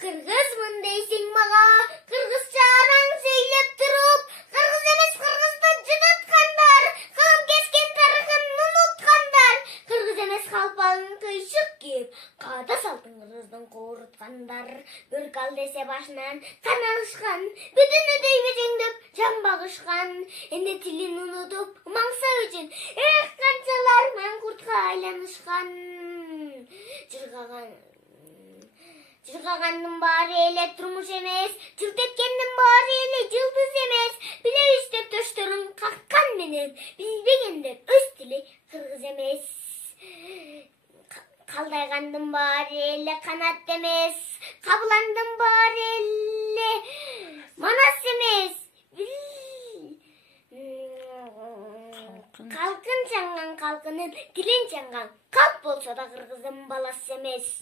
Kırgızmın deysin mağa, kırgızça aran söylep turup, kırgız emes kırgızды жынытkanдар, кылым кескен тарыхын унуткандар, кыргыз эмес калпагын кыйшык кийип, каада салтын кыргыздын кууруткандар, бөркал десе башынан кан алышкан, бүтүнүдөй бежеңдөп жан багышкан, энди тилин унутуп маңса үчүн, канчалар маңкуртка айланышкан. Жыргагандын баары эле турмуш эмес, жылт эткендин баары эле жылдыз эмес, биле иштеп төштөрүн каккан менен, билбегендер өз тили кыргыз эмес. Калдайгандын баары эле канат эмес, кабыландын баары эле манас эмес. Калкын чаңган калкынын, тилин чаңган калп болсо да кыргыздын баласы эмес.